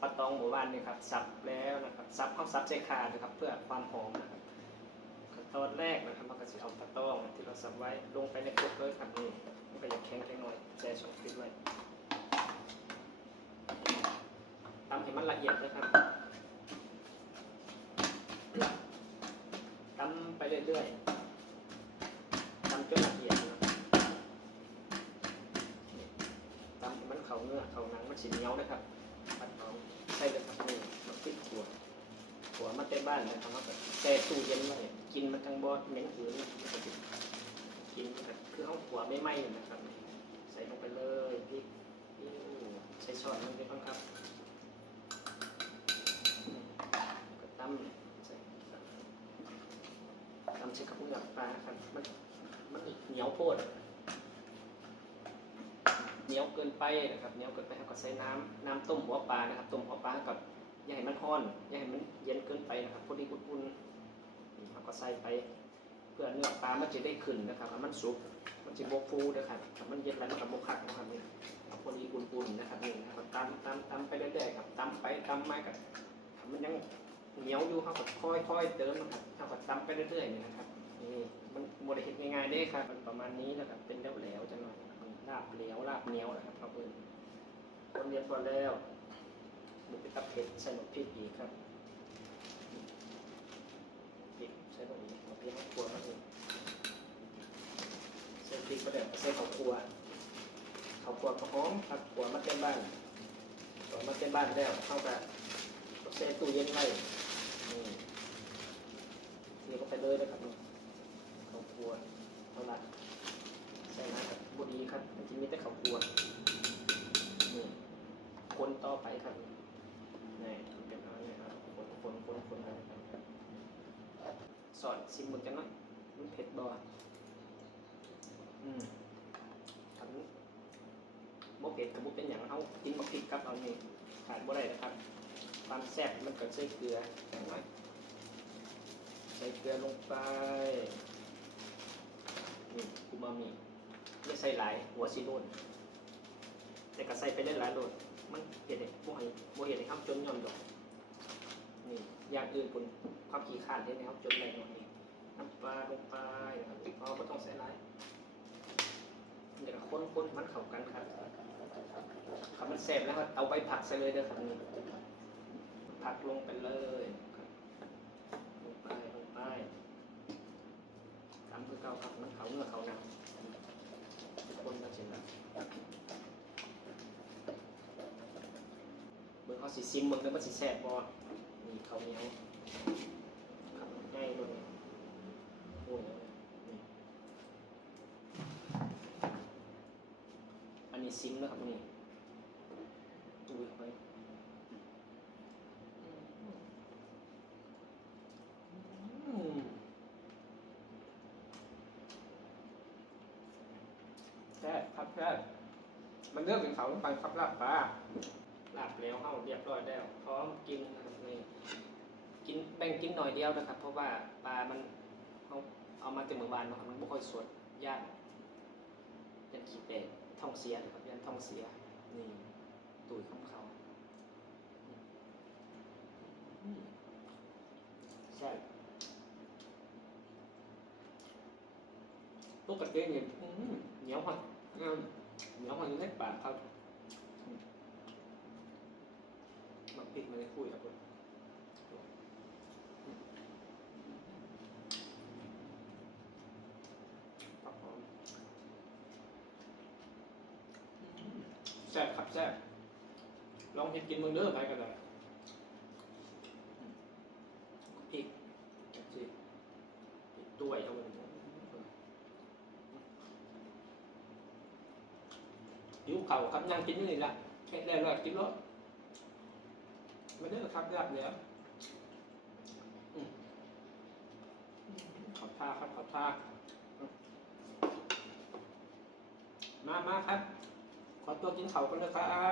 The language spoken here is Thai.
ปลาตองหมู่บ้านนี่ครับสับแล้วนะครับสับข้าวสับใส่ขานะครับ เพื่อความหอมนะครับขั้นตอนแรกนะครับมันก็จะเอาปลาตองที่เราสับไว้ลงไปในครกเลยครับนี่มันก็อยากแข็งแค่น้อยแช่สองฟิตไว้ตำให้มันละเอียดนะครับตำไปเรื่อยๆตำจนละเอียดนะครับนี่ตำให้มันเข้าเนื้อเข้าหนังมันสีเหนียวนะครับ ปัดน้องใส่เลยครับนี่มาปิดหัวหัวมาเต็มบ้านเลยครับว่าแบบแช่ตู้เย็นไว้กินมันทั้งบอสเหม็นหืนมันกินแบบคือเอาหัวไม่ไหม้นะครับ ใส่ลงไปเลยพริกอิ้วใส่ช้อนลงไปบ้างครับอืมก็ตำใส่ตำใส่ข้าวเหนียวปลาครับมันมันเหนียวโพด เหนียวเกินไปนะครับเหนียวเกินไปเราก็ใส่น้ำน้ำต้มหัวปลานะครับต้มหัวปลากับอย่าให้มันร้อนอย่าให้มันเย็นเกินไปนะครับพอดีอุ่นๆเราก็ใส่ไป เพื่อเนื้อปลามันจะได้ขึ้นนะครับให้มันสุกมันจะบกฟูนะครับถ้ามันเย็นแล้วมันก็บกขักนะครับนี่เอาพอดีอุ่นๆนะครับนี่นะครับตำตำตำไปเรื่อยๆครับตำไปตำมากับถ้ามันยังเหนียวอยู่เขาก็ค่อยๆเติมนะครับเขาก็ตำไปเรื่อยๆนี่นะครับนี่มันโมเดลเห็ดง่ายๆได้ครับมันประมาณนี้นะครับเป็นแล้วแหลวๆจังหน่อย ลาบเหลวลาบเหนียวนะครับเอาเพิ่นคนเรียนพอแล้วบุกไปตับเผ็ดใส่หมกพริกอีกครับพริกใส่หมกอีกหมกพริกข้าวคั่วมาอีกใส่พริกก็เดี๋ยวใส่ข้าวครัวข้าวครัวก็หอมครับคั่วมาเต็มบ้านคั่วมาเต็มบ้านแล้วเข้ากับใส่ตู้เย็นไว้นี่นี่ก็ไปเลยนะครับข้าวครัวเท่าไหร่ใส่น้ำกับบดีครับ ไปครับนี่เป็นอะไรนะครับคนคนคนคนไปครับสอนซิมมึงจังหน่อยมันเผ็ดบ่อืมทำบ่เผ็ดกับบ่เป็นอย่างเขากินบ่พริกครับเอานี่ขาดบ่ได้นะครับ ความแซ่บมันก็ใส่เกลืออย่างน้อยใส่เกลือลงไปนี่อูมามิอย่าใส่หลายหัวสีโดนแต่ก็ใส่ไปได้หลายโดน มันเห็นเด็กพวกไอ้พวกเห็นไอ้ข้าจนย่อมดอก นี่อย่างอื่นคุณความขี้ขาดเห็นไหมครับจนแรงหน่อยนี่น้ำปลาลงไปนะครับพอไม่ต้องใส่หลายเดี๋ยวคนคนมันเข้ากันครับครับมันแซ่บแล้วก็เอาใบผักใส่เลยเด้อครับนี่ผักลงไปเลยครับลงไปลงไปตามคือเก่าครับมันเขาเนื้อเขาหนังคนก็เช่นนั้นเบิ่ง เขาสิซิมเบิ่งแล้วมันสิแซ่บบ่นี่เขาวเหนียวครับง่ายเลยโอ้ยนี่อันนี้ซิมนะครับนี่อุ้ยไปแซ่บครับแซ่บมันเลือกเป็นเขาไปครับลาบปลา ลาบแล้วเข้าเรียบร้อยแล้วพร้อมกินนะครับนี่กินแบ่งกินหน่อยเดียวนะครับ เพราะว่าปลามันเขาเอามาจากเมืองบานนะครับมันไม่ค่อยสดย่านยันขีดแดงท้องเสียนะครับยันท้องเสียนี่ตุยของเขาอืมแซ่บปกติเนี่ยอื้อหือเหนียวหันเหนียวหันอยู่ในปากครับอืม มันพริกมันได้คุยครับผมครับผมอืมแซ่บครับแซ่บลองเห็ดกินมืองเด้อไปกันเลยอืมพริกจังสิพริกด้วยเอาไปหิวเข่าครับนั่งกินนี่แหละแค่ได้รอดกินรถ ไม่ได้ครับรับเนี่ยอืมขอบทาครับขอบทามามาครับ ขอตัวกินเขากันเลยครับ